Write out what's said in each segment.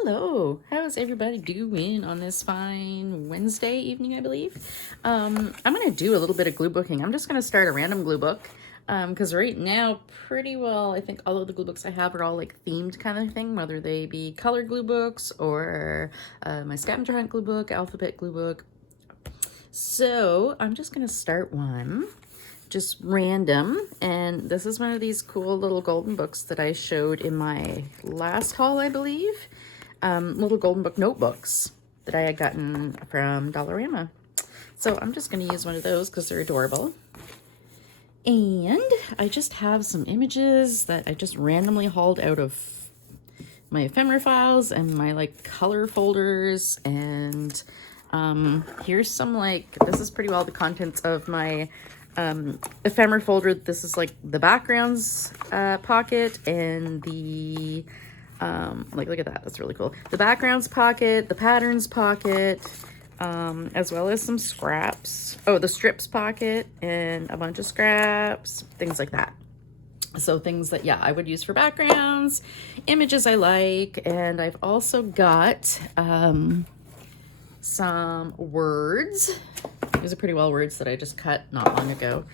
Hello, how's everybody doing on this fine Wednesday evening, I believe? I'm gonna do a little bit of glue booking. I'm just gonna start a random glue book because right now, pretty well, I think all of the glue books I have are all like themed kind of thing, whether they be color glue books or my scavenger hunt glue book, alphabet glue book. So I'm just gonna start one. Just random, and this is one of these cool little golden books that I showed in my last haul, I believe. Little golden book notebooks that I had gotten from Dollarama. So I'm just going to use one of those because they're adorable. And I just have some images that I just randomly hauled out of my ephemera files and my like color folders. And here's some this is pretty well the contents of my ephemera folder. This is like the backgrounds pocket and the look at that, that's really cool. The backgrounds pocket, the patterns pocket, as well as some scraps. Oh, the strips pocket and a bunch of scraps, things like that. So things that, yeah, I would use for backgrounds, images I like. And I've also got some words. These are pretty well words that I just cut not long ago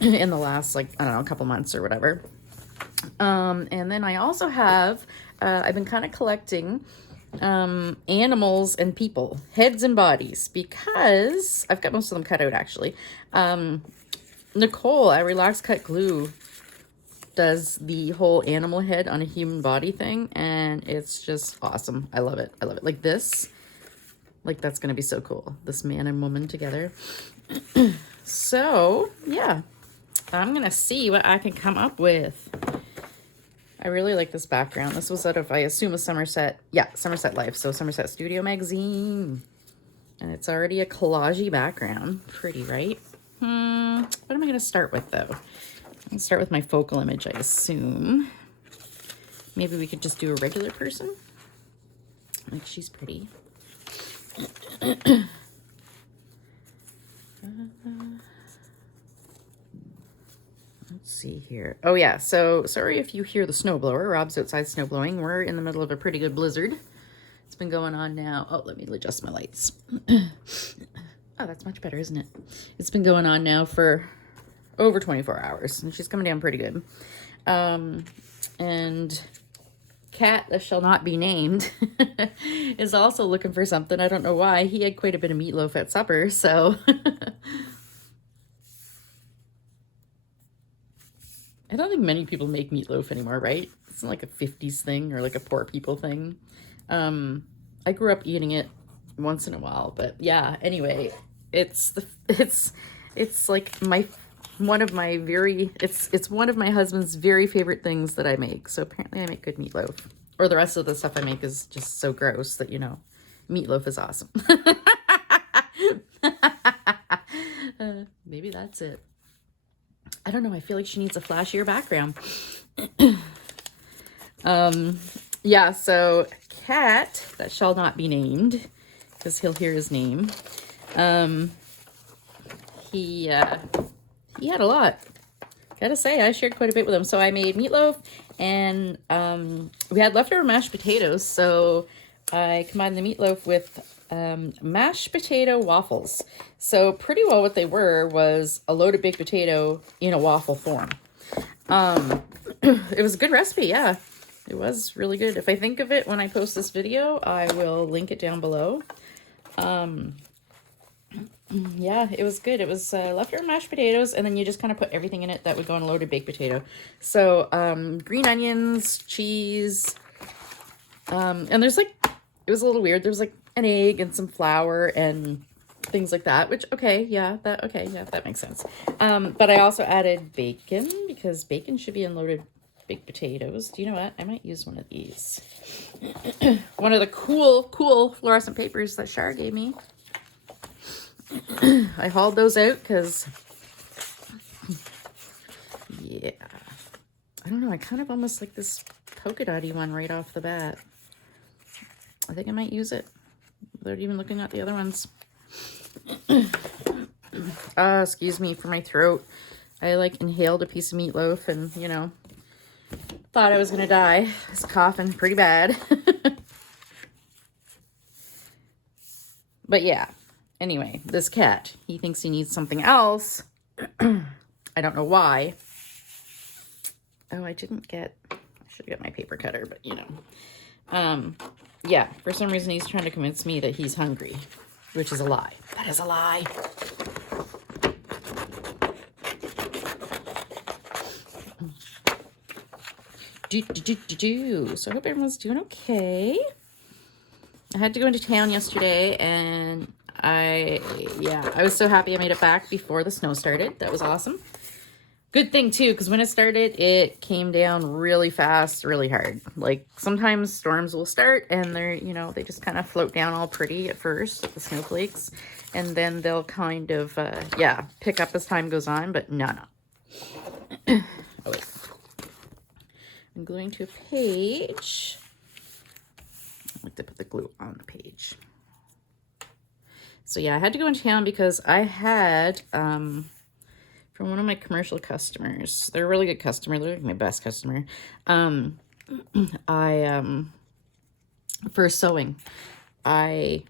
in the last, I don't know, a couple months or whatever. And then I also have, I've been kind of collecting animals and people, heads and bodies, because I've got most of them cut out actually. Nicole at Relax Cut Glue does the whole animal head on a human body thing, and it's just awesome. I love it. I love it. Like this. Like, that's going to be so cool. This man and woman together. So, yeah. I'm going to see what I can come up with. I really like this background. This was out of, I assume, a Somerset. Yeah, Somerset Life. So, Somerset Studio magazine. And it's already a collagey background. Pretty, right? What am I going to start with, though? I'm going to start with my focal image, I assume. Maybe we could just do a regular person. Like, she's pretty. Let's see here. Oh yeah, so sorry if you hear the snowblower. Rob's outside snowblowing. We're in the middle of a pretty good blizzard. It's been going on now. Oh, let me adjust my lights. Oh, that's much better, isn't it? It's been going on now for over 24 hours, and she's coming down pretty good. And Cat that shall not be named is also looking for something. I don't know why. He had quite a bit of meatloaf at supper, so I don't think many people make meatloaf anymore, right? It's not like a 50s thing or like a poor people thing. I grew up eating it once in a while, but yeah, anyway, it's like one of my husband's very favorite things that I make. So apparently I make good meatloaf. Or the rest of the stuff I make is just so gross that, you know, meatloaf is awesome. Maybe that's it. I don't know. I feel like she needs a flashier background. Yeah, so Cat that shall not be named, because he'll hear his name. He had a lot. Gotta say, I shared quite a bit with him. So I made meatloaf, and we had leftover mashed potatoes. So I combined the meatloaf with mashed potato waffles. So pretty well what they were was a loaded baked potato in a waffle form. It was a good recipe, yeah. It was really good. If I think of it when I post this video, I will link it down below. Yeah, it was good. It was leftover mashed potatoes, and then you just kind of put everything in it that would go on a loaded baked potato. So green onions, cheese, and there's it was a little weird. There's an egg and some flour and things like that, which that makes sense. But I also added bacon, because bacon should be in loaded baked potatoes. Do you know what? I might use one of these. One of the cool fluorescent papers that Shar gave me. I hauled those out because, yeah, I don't know. I kind of almost like this polka dotty one right off the bat. I think I might use it without even looking at the other ones. Excuse me for my throat. I inhaled a piece of meatloaf and, you know, thought I was gonna die. I was coughing pretty bad. But yeah, anyway, this cat, he thinks he needs something else. I don't know why. Oh, I should have got my paper cutter, but you know. Yeah, for some reason he's trying to convince me that he's hungry, which is a lie. That is a lie. So I hope everyone's doing okay. I had to go into town yesterday, and I was so happy I made it back before the snow started. That was awesome. Good thing too, because when it started, it came down really fast, really hard. Like sometimes storms will start and they're, you know, they just kind of float down all pretty at first, the snowflakes, and then they'll kind of, pick up as time goes on, but no. Oh, wait. I'm gluing to a page. I like to put the glue on the page. So yeah, I had to go into town because I had, from one of my commercial customers. They're a really good customer. They're like my best customer. For sewing, I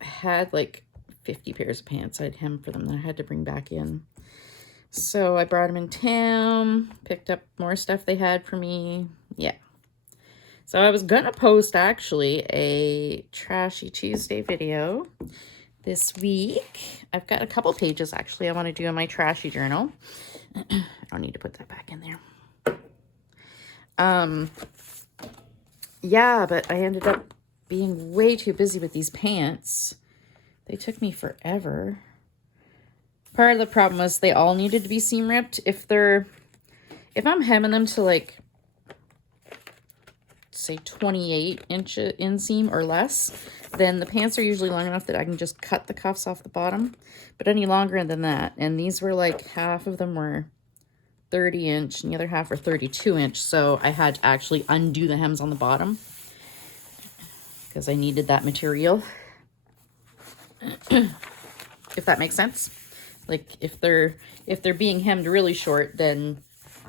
had like 50 pairs of pants I'd hem for them that I had to bring back in. So I brought them in town, picked up more stuff they had for me. Yeah. So I was gonna post actually a Trashy Tuesday video this week. I've got a couple pages actually I want to do in my trashy journal. I don't need to put that back in there. Yeah, but I ended up being way too busy with these pants. They took me forever. Part of the problem was they all needed to be seam ripped. If I'm hemming them to like, say 28 inch inseam or less, then the pants are usually long enough that I can just cut the cuffs off the bottom. But any longer than that, and these were like, half of them were 30 inch and the other half were 32 inch, so I had to actually undo the hems on the bottom because I needed that material. If that makes sense. Like if they're being hemmed really short, then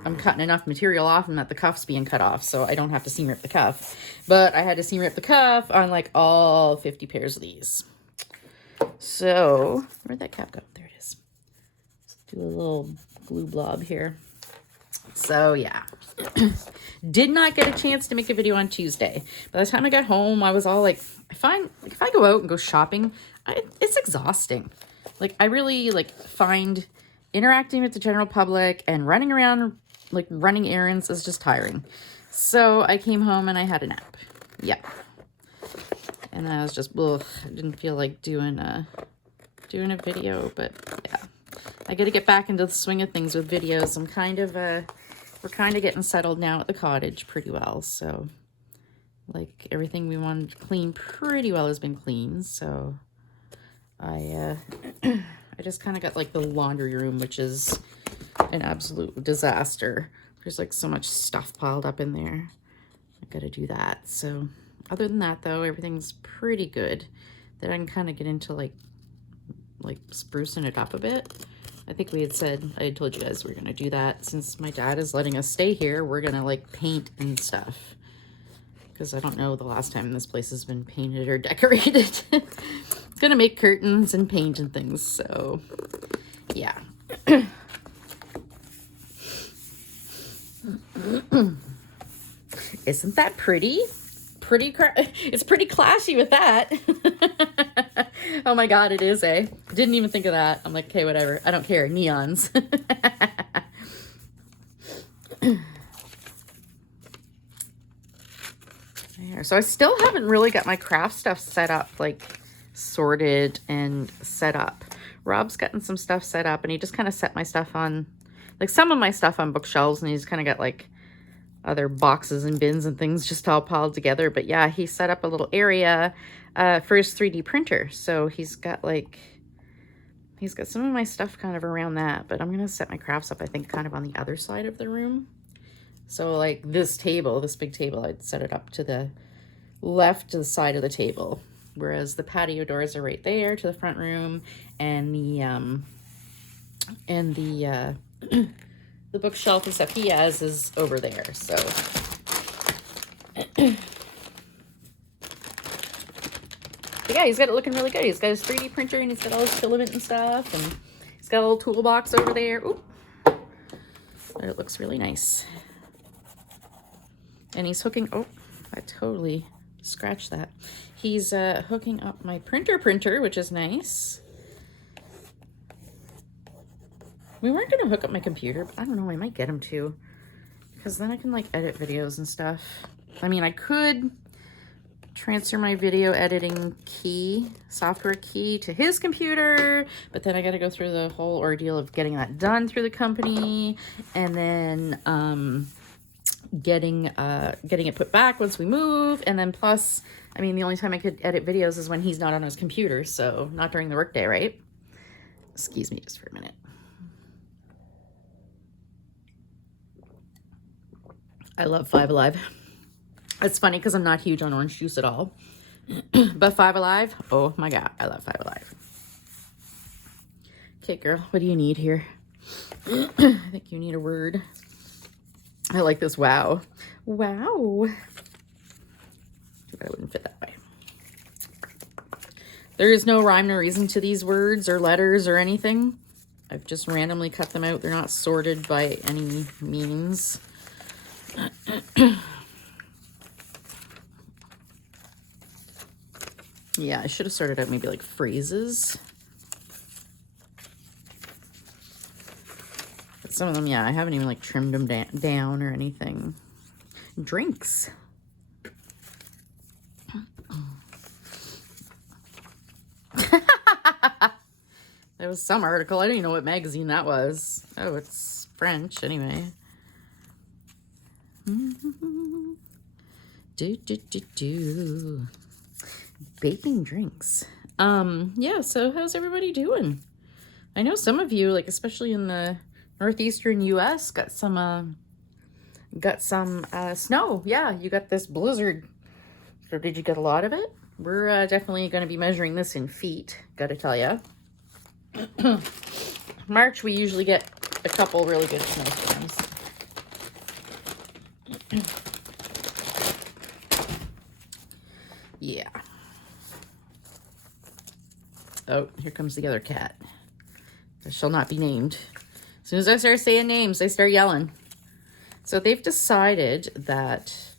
I'm cutting enough material off and that the cuff's being cut off, so I don't have to seam rip the cuff. But I had to seam rip the cuff on like all 50 pairs of these. So, where'd that cap go? There it is. Let's do a little glue blob here. So yeah, did not get a chance to make a video on Tuesday. By the time I got home, I was all like, I find like if I go out and go shopping, it's exhausting. Like I really find interacting with the general public and running around, like running errands, is just tiring. So I came home and I had a nap. Yeah. And I was just, ugh, I didn't feel like doing a video, but yeah. I got to get back into the swing of things with videos. We're kind of getting settled now at the cottage pretty well. So like everything we wanted to clean pretty well has been cleaned. So I just kind of got like the laundry room, which is an absolute disaster. There's like so much stuff piled up in there. I gotta do that. So other than that though, everything's pretty good. Then I can kind of get into like sprucing it up a bit. I think I had told you guys we're gonna do that. Since my dad is letting us stay here, we're gonna like paint and stuff. Because I don't know the last time this place has been painted or decorated. Gonna make curtains and paint and things, so yeah. Isn't that pretty? It's pretty classy with that. Oh my god, it is, eh? Didn't even think of that. I'm like, okay, whatever. I don't care. Neons. There. So I still haven't really got my craft stuff set up, like sorted and set up. Rob's gotten some stuff set up and he just kind of set my stuff on, like some of my stuff on bookshelves, and he's kind of got like other boxes and bins and things just all piled together. But yeah, he set up a little area for his 3D printer. So he's got some of my stuff kind of around that, but I'm going to set my crafts up, I think, kind of on the other side of the room. So like this big table, I'd set it up to the left to the side of the table. Whereas the patio doors are right there to the front room, and the bookshelf and stuff he has is over there. So But yeah, he's got it looking really good. He's got his 3D printer and he's got all his filament and stuff. And he's got a little toolbox over there. Ooh. It looks really nice. And he's hooking, oh, I totally scratched that. He's hooking up my printer, which is nice. We weren't going to hook up my computer, but I don't know, I might get him to. Because then I can like edit videos and stuff. I mean, I could transfer my video editing key, software key to his computer, but then I got to go through the whole ordeal of getting that done through the company, and then getting it put back once we move, and then plus, I mean, the only time I could edit videos is when he's not on his computer, so not during the workday, right? Excuse me just for a minute. I love 5 Alive. It's funny because I'm not huge on orange juice at all. But 5 Alive, oh my God, I love 5 Alive. Okay, girl, what do you need here? I think you need a word. I like this wow. Wow. Too bad it wouldn't fit that way. There is no rhyme nor reason to these words or letters or anything. I've just randomly cut them out. They're not sorted by any means. Yeah, I should have sorted out maybe like phrases. But some of them, yeah, I haven't even like trimmed them down or anything. Drinks. That was some article. I don't even know what magazine that was. Oh, it's French anyway. Vaping drinks. Yeah, so how's everybody doing? I know some of you, like especially in the northeastern US, got some snow. Yeah, you got this blizzard. So did you get a lot of it? We're definitely going to be measuring this in feet, gotta tell ya. March, we usually get a couple really good snowstorms. Yeah. Oh, here comes the other cat. That shall not be named. As soon as I start saying names, they start yelling. So they've decided that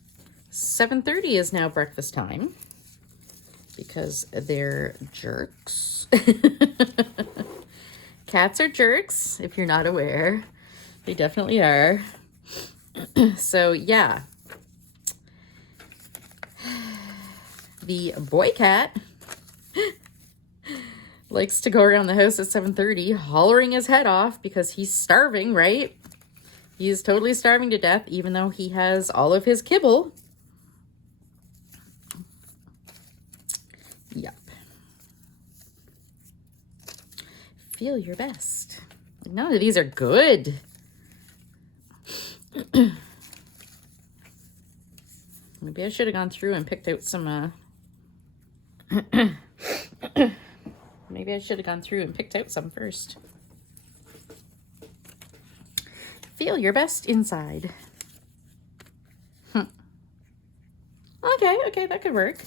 7:30 is now breakfast time because they're jerks. Cats are jerks, if you're not aware. They definitely are. So, yeah. The boy cat likes to go around the house at 7:30 hollering his head off because he's starving, right? He's totally starving to death, even though he has all of his kibble. Yep. Feel your best. None of these are good. Maybe I should have gone through and picked out some, maybe I should have gone through and picked out some first. Feel your best inside. Okay, that could work.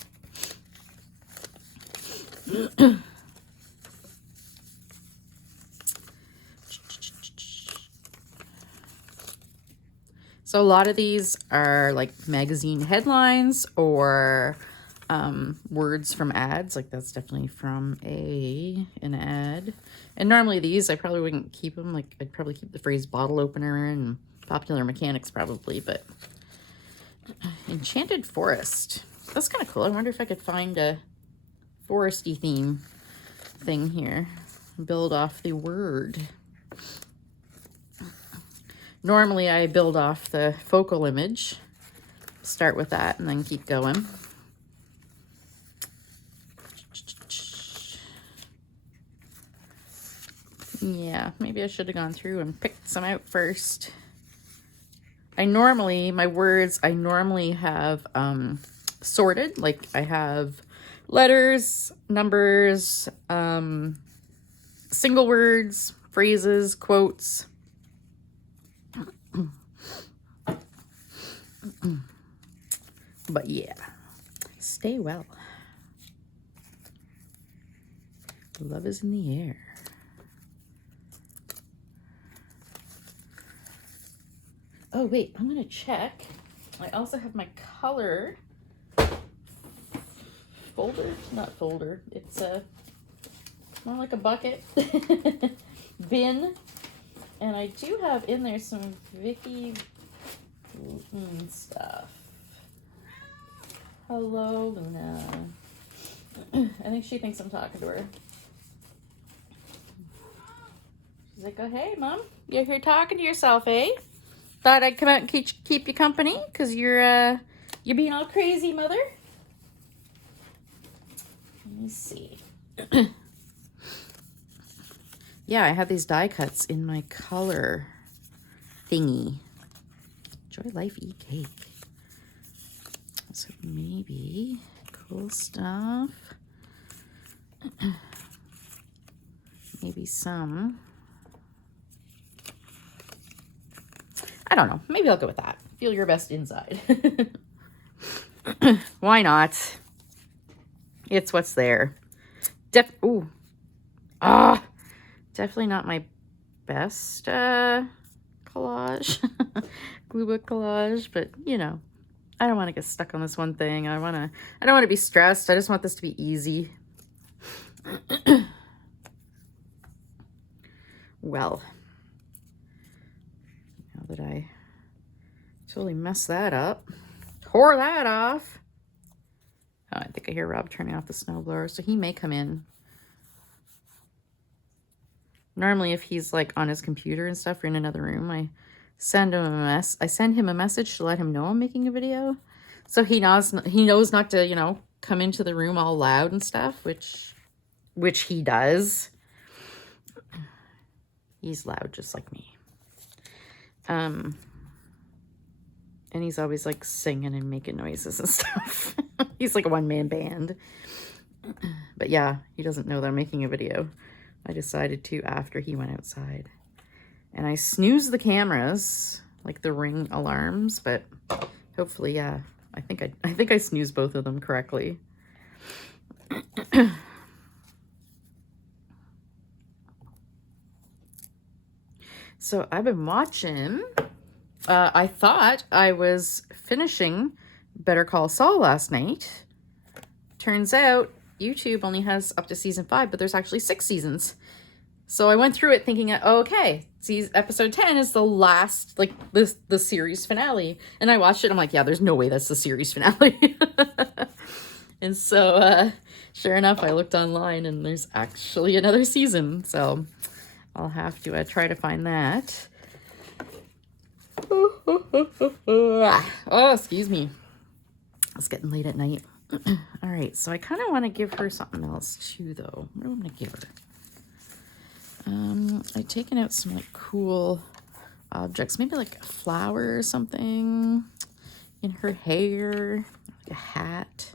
So a lot of these are like magazine headlines or words from ads. Like that's definitely from an ad. And normally these, I probably wouldn't keep them. Like I'd probably keep the phrase bottle opener and popular mechanics probably, but Enchanted Forest. That's kind of cool. I wonder if I could find a foresty theme thing here. Build off the word. Normally I build off the focal image. Start with that and then keep going. Yeah, maybe I should have gone through and picked some out first. My words I normally have sorted. Like I have letters, numbers, single words, phrases, quotes. But yeah, stay well. Love is in the air. Oh, wait, I'm gonna check. I also have my color folder, not folder. It's more like a bucket bin. And I do have in there some Vicky stuff. Hello, Luna. I think she thinks I'm talking to her. She's like, oh, hey, Mom. You're here talking to yourself, eh? Thought I'd come out and keep you company because you're being all crazy, Mother. Let me see. Yeah, I have these die cuts in my color thingy. Joy Life E-Cake. So maybe cool stuff. Maybe some. I don't know. Maybe I'll go with that. Feel your best inside. Why not? It's what's there. Ooh. Ah. Definitely not my best collage. Glue book collage, but you know, I don't want to get stuck on this one thing. I don't want to be stressed. I just want this to be easy. Well, now that I totally messed that up, tore that off. Oh, I think I hear Rob turning off the snowblower, so he may come in. Normally, if he's like on his computer and stuff or in another room, I send him a message to let him know I'm making a video. So he knows not to, you know, come into the room all loud and stuff, which he does. He's loud just like me. And he's always like singing and making noises and stuff. He's like a one-man band. But yeah, he doesn't know that I'm making a video. I decided to after he went outside. And I snooze the cameras, like the Ring alarms, but hopefully, yeah, I think I snoozed both of them correctly. So I've been watching, I thought I was finishing Better Call Saul last night. Turns out YouTube only has up to season 5, but there's actually 6 seasons. So I went through it thinking, okay, episode 10 is the last, like, the series finale. And I watched it, I'm like, yeah, there's no way that's the series finale. And so, sure enough, I looked online and there's actually another season. So I'll have to try to find that. Oh, excuse me. It's getting late at night. All right, so I kind of want to give her something else too, though. What do I want to give her? I've taken out some like cool objects, maybe like a flower or something in her hair, like a hat.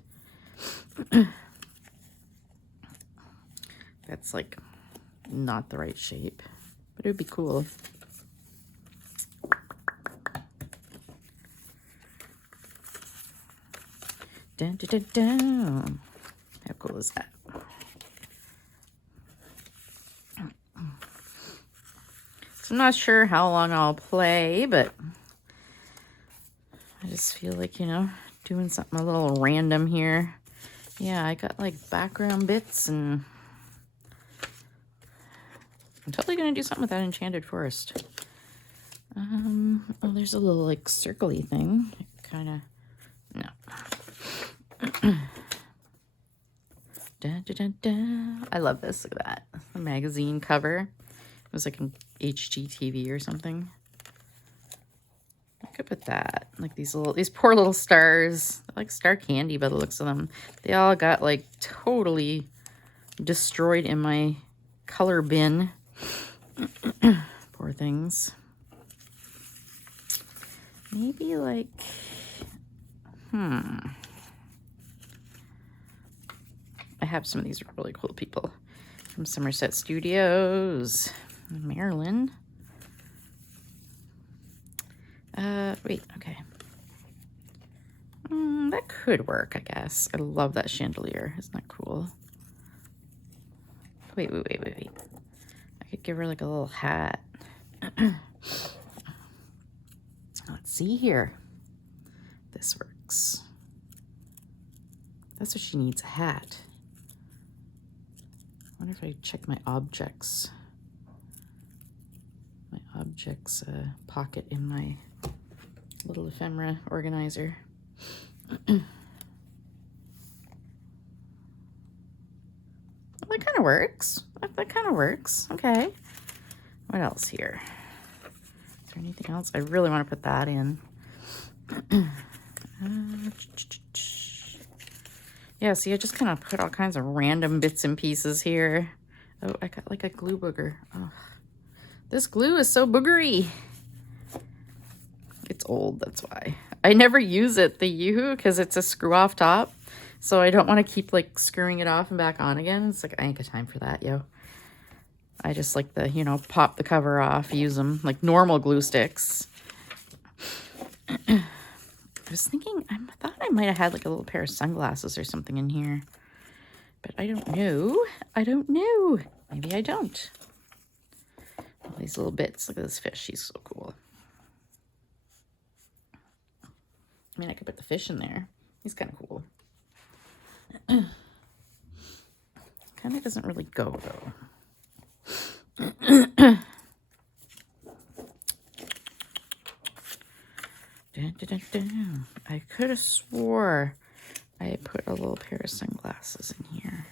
That's like not the right shape, but it would be cool. Dun, dun, dun, dun. How cool is that? So I'm not sure how long I'll play, but I just feel like, you know, doing something a little random here. Yeah, I got like background bits and I'm totally going to do something with that enchanted forest. Oh, there's a little like circle-y thing. Kind of, no. Dun, dun, dun, dun. I love this. Look at that. The magazine cover. It was like an HGTV or something. I could put that. Like these poor little stars. They're like star candy by the looks of them. They all got like totally destroyed in my color bin. Poor things. Maybe like, I have some of these really cool people from Somerset Studios, Maryland. Wait, okay. That could work, I guess. I love that chandelier. Isn't that cool? Wait. I could give her like a little hat. Let's see here. This works. That's what she needs, a hat. I wonder if I check my objects. My objects pocket in my little ephemera organizer. Well, that kind of works. That kind of works. Okay. What else here? Is there anything else? I really want to put that in. Yeah, see, I just kind of put all kinds of random bits and pieces here. Oh, I got like a glue booger. Oh, this glue is so boogery. It's old, that's why. I never use it, the Yoo-hoo, because it's a screw off top. So I don't want to keep like screwing it off and back on again. It's like, I ain't got time for that, yo. I just like the, you know, pop the cover off, use them like normal glue sticks. I was thinking, I thought I might have had like a little pair of sunglasses or something in here. But I don't know. I don't know. Maybe I don't. All these little bits. Look at this fish. She's so cool. I mean, I could put the fish in there. He's kind of cool. Kind of doesn't really go, though. I could have swore I put a little pair of sunglasses in here.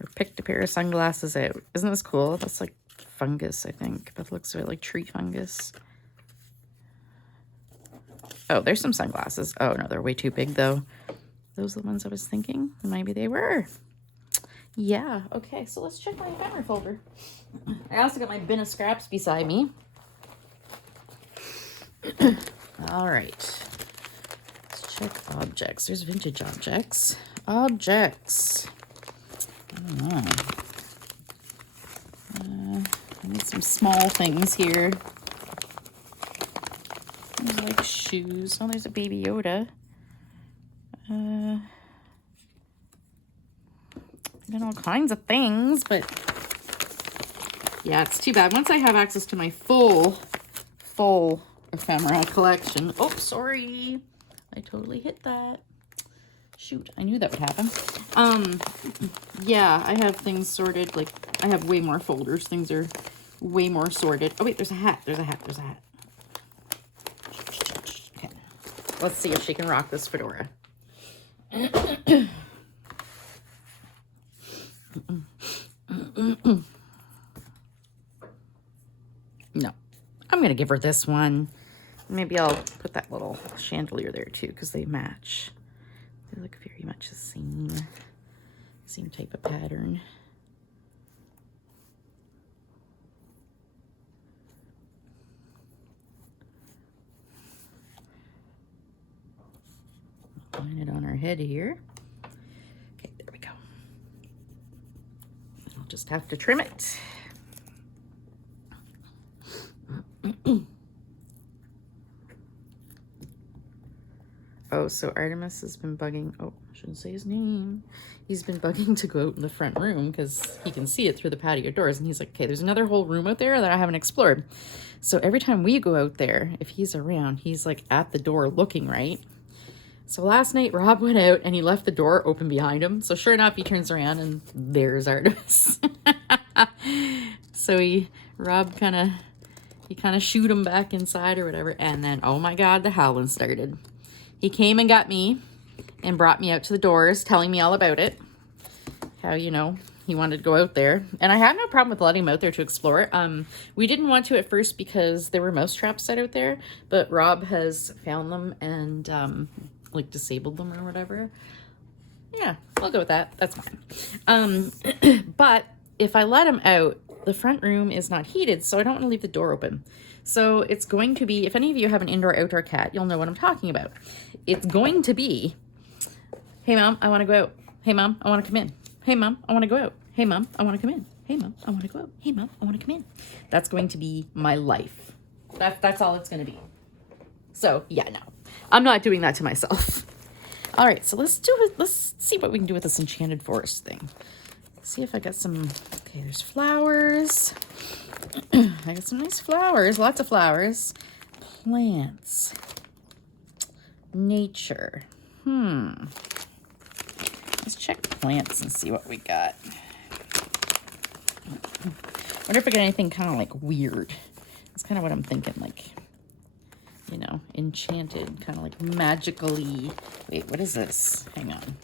Or picked a pair of sunglasses out. Isn't this cool? That's like fungus, I think. But it looks a bit like tree fungus. Oh, there's some sunglasses. Oh, no, they're way too big, though. Those are the ones I was thinking. Maybe they were. Yeah, okay, so let's check my ephemera folder. I also got my bin of scraps beside me. All right. Let's check objects. There's vintage objects. Objects. I don't know. I need some small things here. There's like shoes. Oh, there's a Baby Yoda. And all kinds of things, but yeah, it's too bad. Once I have access to my full ephemera collection. Oh, sorry. I totally hit that. Shoot, I knew that would happen. Yeah, I have things sorted. Like, I have way more folders. Things are way more sorted. Oh, wait, there's a hat. There's a hat. Okay. Let's see if she can rock this fedora. No, I'm going to give her this one. Maybe I'll put that little chandelier there too, because they match. They look very much the same type of pattern. Line it on our head here. Okay, there we go. I'll just have to trim it. Oh, so Artemis has been bugging. Oh, I shouldn't say his name. He's been bugging to go out in the front room because he can see it through the patio doors. And he's like, okay, there's another whole room out there that I haven't explored. So every time we go out there, if he's around, he's like at the door looking, right? So last night, Rob went out and he left the door open behind him. So sure enough, he turns around and there's Artemis. So Rob kind of shoot him back inside or whatever. And then, oh my God, the howling started. He came and got me and brought me out to the doors, telling me all about it. How, you know, he wanted to go out there. And I had no problem with letting him out there to explore it. We didn't want to at first because there were mouse traps set out there. But Rob has found them and, like, disabled them or whatever. Yeah, we'll go with that. That's fine. But if I let him out, the front room is not heated, so I don't want to leave the door open. So it's going to be, if any of you have an indoor-outdoor cat, you'll know what I'm talking about. It's going to be, hey, Mom, I want to go out. Hey, Mom, I want to come in. Hey, Mom, I want to go out. Hey, Mom, I want to come in. Hey, Mom, I want to go out. Hey, Mom, I want to come in. That's going to be my life. That's all it's going to be. So, yeah, no. I'm not doing that to myself. All right, so let's see what we can do with this enchanted forest thing. See if I got some, okay, there's flowers. I got some nice flowers, lots of flowers. Plants. Nature. Let's check plants and see what we got. Wonder if I got anything kind of like weird. That's kind of what I'm thinking, like, you know, enchanted, kind of like magically. Wait, what is this? Hang on.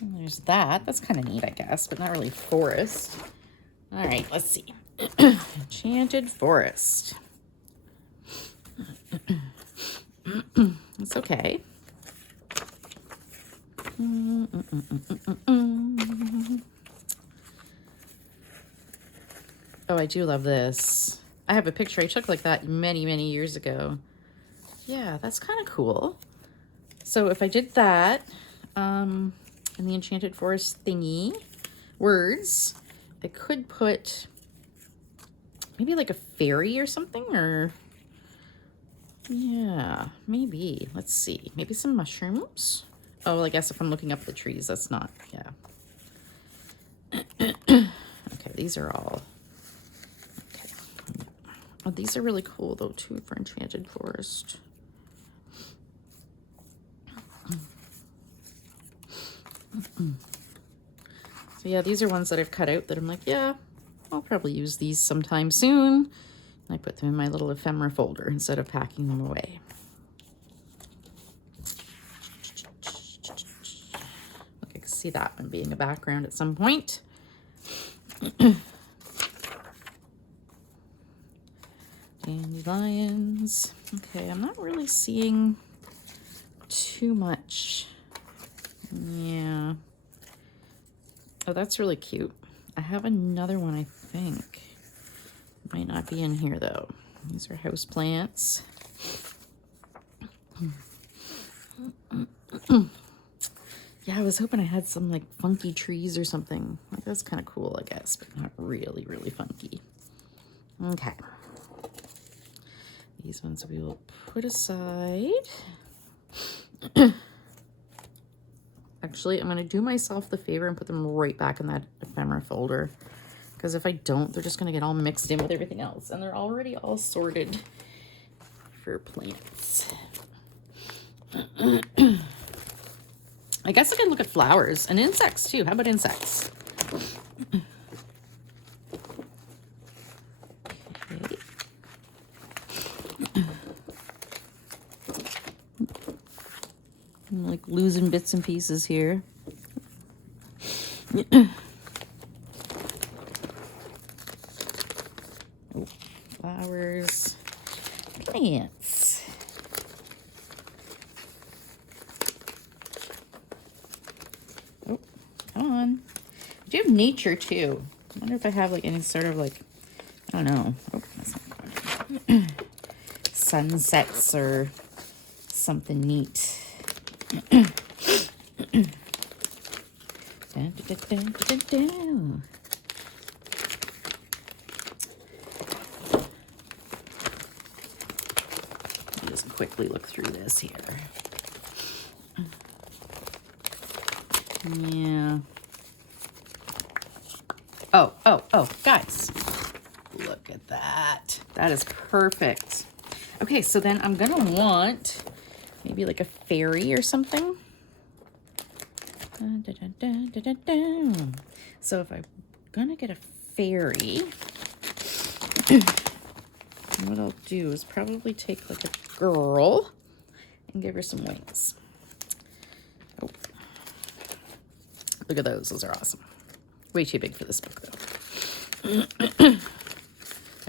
There's that. That's kind of neat, I guess, but not really forest. All right, let's see. Enchanted forest. It's okay. Oh, I do love this. I have a picture I took like that many, many years ago. Yeah, that's kind of cool. So if I did that, in the Enchanted Forest thingy, words, I could put maybe like a fairy or something, or yeah, maybe. Let's see. Maybe some mushrooms. Oh, well, I guess if I'm looking up the trees, that's not, yeah. Okay, these are all, okay. Oh, these are really cool though too for Enchanted Forest. So yeah, these are ones that I've cut out that I'm like, yeah, I'll probably use these sometime soon. I put them in my little ephemera folder instead of packing them away. Look, I can see that one being a background at some point. Dandelions. Okay, I'm not really seeing too much. Yeah. Oh, that's really cute. I have another one, I think. Might not be in here though. These are house plants. Yeah, I was hoping I had some like funky trees or something. Like, that's kind of cool, I guess, but not really, really funky. Okay. These ones we will put aside. Actually, I'm going to do myself the favor and put them right back in that ephemera folder. Because if I don't, they're just going to get all mixed in with everything else. And they're already all sorted for plants. I guess I can look at flowers and insects too. How about insects? Okay. I'm like losing bits and pieces here. Oh, flowers, plants. Oh, come on. I do have nature too. I wonder if I have like any sort of like, I don't know. Oh, that's not good. Sunsets or something neat. Dun, dun, dun, dun, dun, dun. Let me just quickly look through this here. Yeah. Oh, guys. Look at that. That is perfect. Okay, so then I'm gonna want maybe like a fairy or something. Dun, dun, dun, dun, dun, dun. So if I'm gonna get a fairy, what I'll do is probably take like a girl and give her some wings. Oh, look at those. Those are awesome. Way too big for this book though.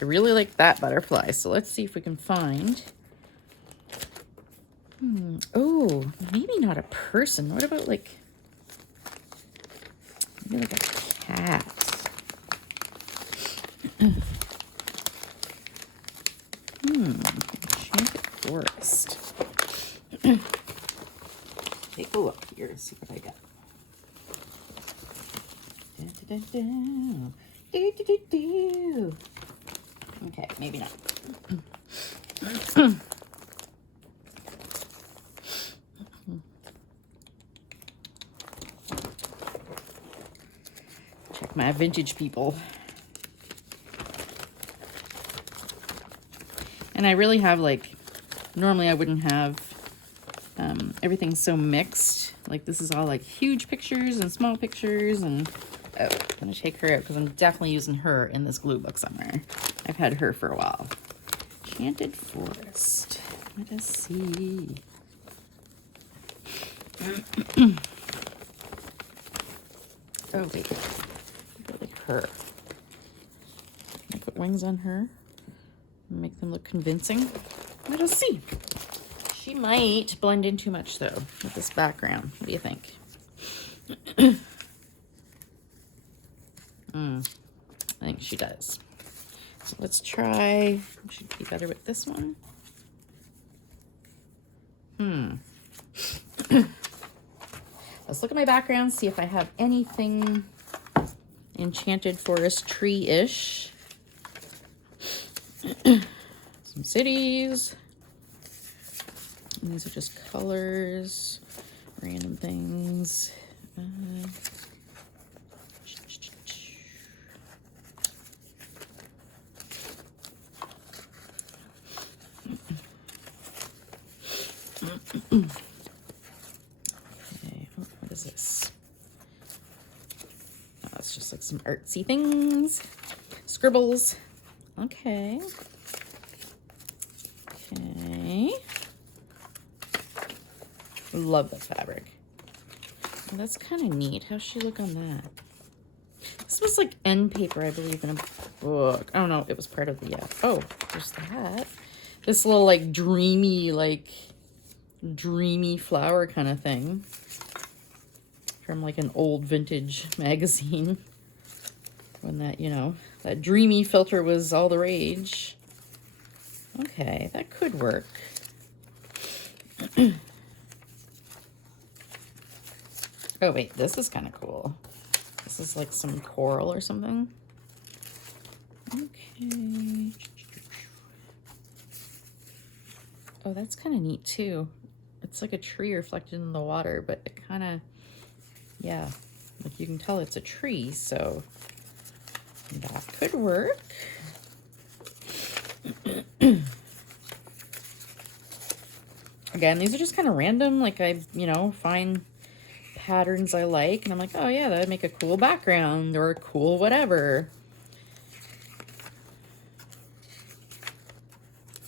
I really like that butterfly. So let's see if we can find. Oh, maybe not a person. What about like, maybe like a cat? Enchanted forest. Take a look here and see what I got. Dun, dun, dun, dun. Do, do, do, do. Okay, maybe not. my vintage people. And I really have like, normally I wouldn't have everything so mixed. Like this is all like huge pictures and small pictures, and oh, I'm gonna take her out because I'm definitely using her in this glue book somewhere. I've had her for a while. Enchanted Forest. Let us see. Oh wait, go like her. Can I put wings on her? Make them look convincing. Let us see. She might blend in too much though with this background. What do you think? I think she does. So let's try. Should be better with this one. Let's look at my background, see if I have anything Enchanted Forest tree-ish. Some cities. And these are just colors, random things. Okay, what is this? Oh, it's just like some artsy things. Scribbles. Okay. Okay. Love the fabric. Well, that's kind of neat. How's she look on that? This was like end paper, I believe, in a book. I don't know. It was part of the, oh, there's that. This little like dreamy flower kind of thing from like an old vintage magazine when that, you know, that dreamy filter was all the rage. Okay, that could work. Oh wait, this is kind of cool. This is like some coral or something. Okay. Oh, that's kind of neat too. It's like a tree reflected in the water, but it kind of, yeah, like you can tell it's a tree, so that could work. Again, these are just kind of random, like I, you know, find patterns I like, and I'm like, oh yeah, that would make a cool background or a cool whatever.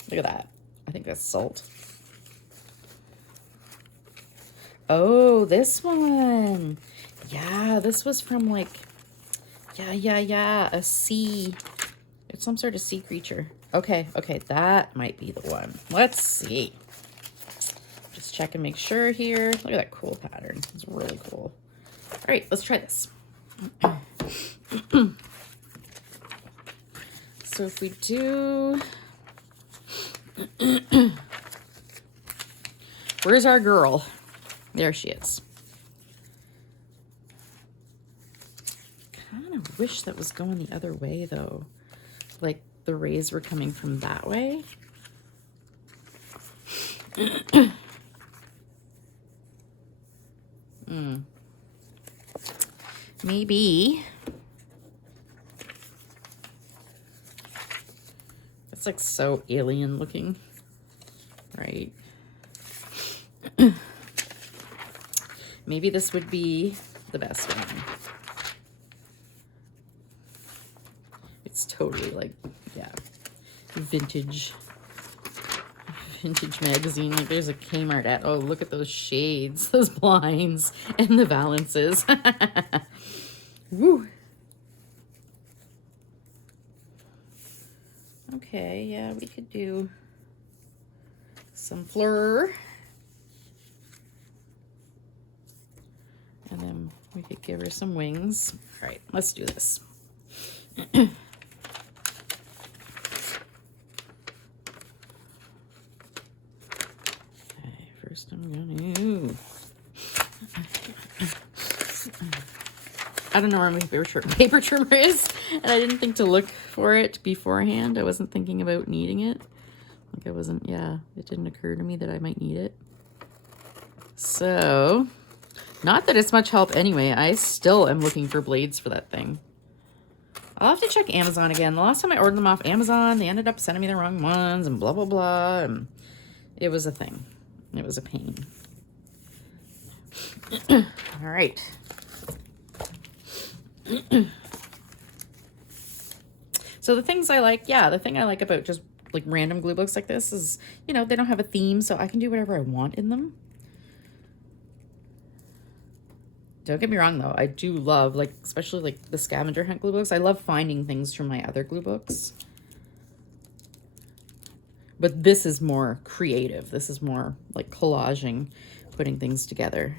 Look at that. I think that's salt. Oh, this one. Yeah, this was from like, yeah, a sea. It's some sort of sea creature. Okay, that might be the one. Let's see. Just check and make sure here. Look at that cool pattern. It's really cool. All right, let's try this. So if we do... Where's our girl? There she is. Kind of wish that was going the other way though. Like the rays were coming from that way. Maybe. It's like so alien looking, right? Maybe this would be the best one. It's totally like, yeah, vintage magazine. Like there's a Kmart ad. Oh, look at those shades, those blinds, and the valances. Woo. Okay, yeah, we could do some fleur. And then we could give her some wings. All right, let's do this. Okay, first I'm gonna... I don't know where my paper trimmer is, and I didn't think to look for it beforehand. I wasn't thinking about needing it. Like I wasn't, yeah, it didn't occur to me that I might need it. So, not that it's much help anyway. I still am looking for blades for that thing. I'll have to check Amazon again. The last time I ordered them off Amazon, they ended up sending me the wrong ones and blah, blah, blah. And it was a thing. It was a pain. All right. So the things I like, yeah, the thing I like about just like random glue books like this is, you know, they don't have a theme, so I can do whatever I want in them. Don't get me wrong though, I do love, like, especially like the scavenger hunt glue books. I love finding things from my other glue books. But this is more creative. This is more like collaging, putting things together.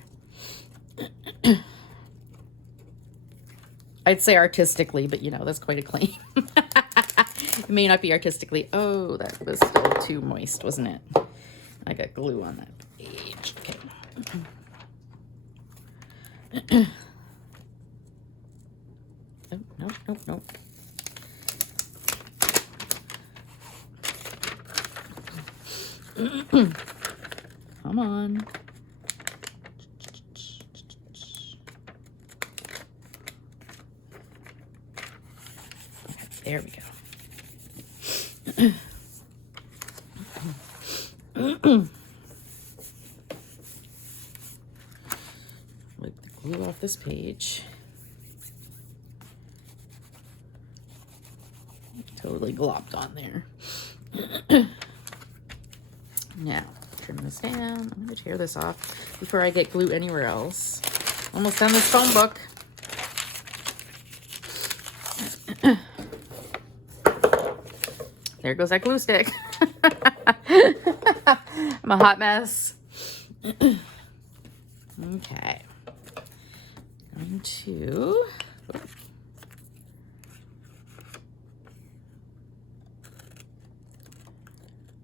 I'd say artistically, but you know, that's quite a claim. It may not be artistically. Oh, that was still too moist, wasn't it? I got glue on that page. Okay. Oh, nope, nope, nope. Come on. There we go. Wipe the glue off this page. Totally glopped on there. Now, trim this down. I'm going to tear this off before I get glue anywhere else. Almost done this phone book. There goes that glue stick. I'm a hot mess. Okay. Going to...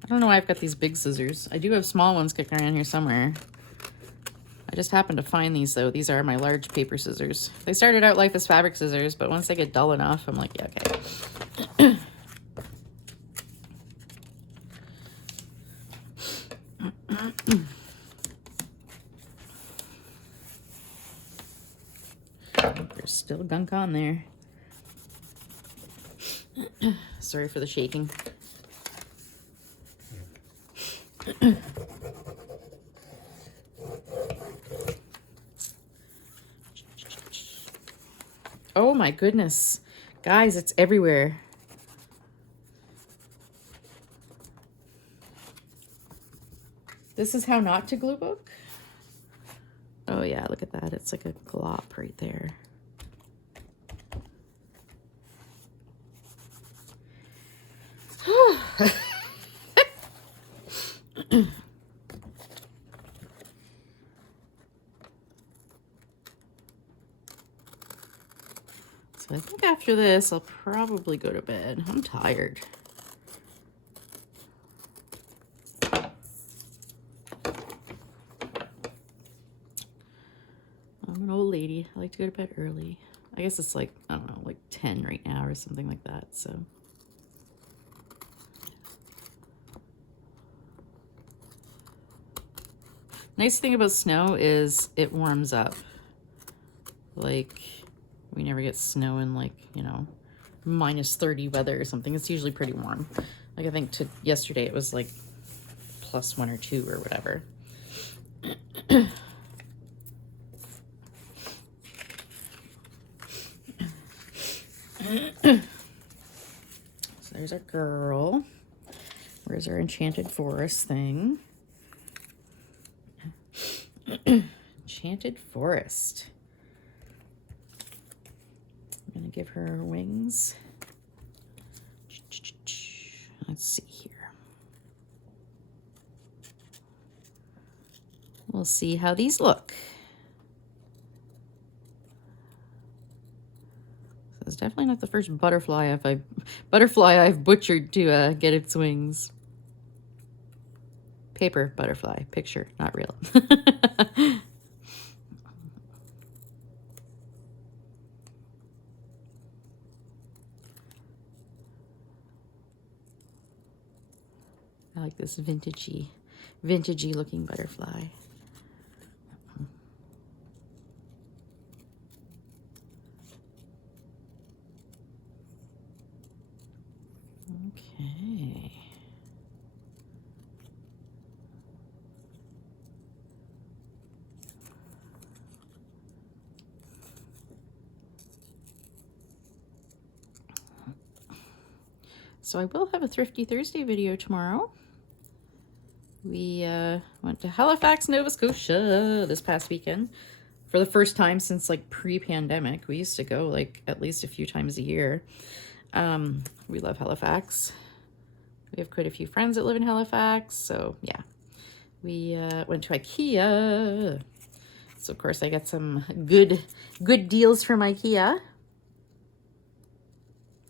I don't know why I've got these big scissors. I do have small ones kicking around here somewhere. I just happened to find these though. These are my large paper scissors. They started out life as fabric scissors, but once they get dull enough, I'm like, yeah, okay. There's still gunk on there. Sorry for the shaking. Oh my goodness. Guys, it's everywhere. This is how not to glue book. Oh yeah, look at that. It's like a glop right there. So I think after this, I'll probably go to bed. I'm tired. I'm an old lady. I like to go to bed early. I guess it's like, I don't know, like 10 right now or something like that, so. Nice thing about snow is it warms up. Like, we never get snow in like, you know, -30 weather or something. It's usually pretty warm. Like I think yesterday it was like +1 or 2 or whatever. So there's our girl. Where's our enchanted forest thing? Enchanted forest. I'm gonna give her wings. Let's see here. We'll see how these look. So it's definitely not the first butterfly I've butchered to get its wings. Paper butterfly, picture, not real. I like this vintagey looking butterfly. Okay. So I will have a Thrifty Thursday video tomorrow. We went to Halifax, Nova Scotia this past weekend for the first time since like pre-pandemic. We used to go like at least a few times a year. We love Halifax. We have quite a few friends that live in Halifax. So yeah, we went to IKEA. So of course I got some good deals from IKEA.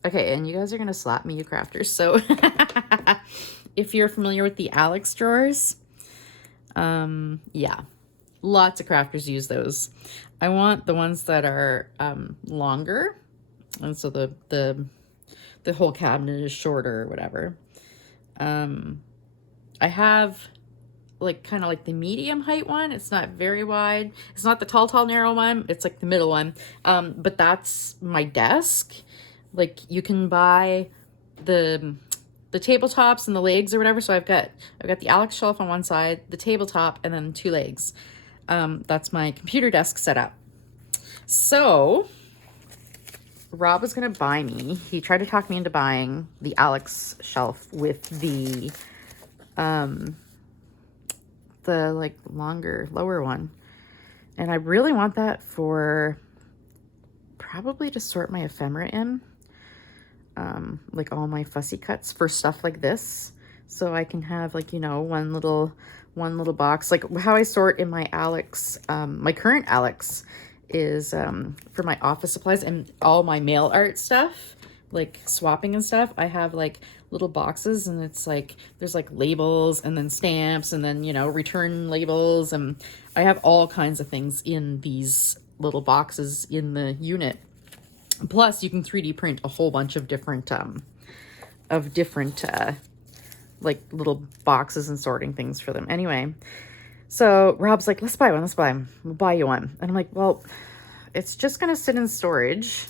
Okay, and you guys are gonna slap me, you crafters. So if you're familiar with the Alex drawers, yeah, lots of crafters use those. I want the ones that are longer, and so the whole cabinet is shorter or whatever. I have like kind of like the medium height one. It's not very wide. It's not the tall, narrow one. It's like the middle one. But that's my desk. Like you can buy the tabletops and the legs or whatever. So I've got the Alex shelf on one side, the tabletop, and then 2 legs. That's my computer desk setup. So Rob was gonna buy me. He tried to talk me into buying the Alex shelf with the like lower one. And I really want that for probably to sort my ephemera in. Like all my fussy cuts for stuff like this. So I can have like, you know, one little box. Like how I sort in my Alex, my current Alex is for my office supplies and all my mail art stuff, like swapping and stuff. I have like little boxes, and it's like there's like labels and then stamps and then, you know, return labels, and I have all kinds of things in these little boxes in the unit. Plus you can 3D print a whole bunch of different like little boxes and sorting things for them. Anyway, so Rob's like, let's buy one, we'll buy you one. And I'm like, well, it's just gonna sit in storage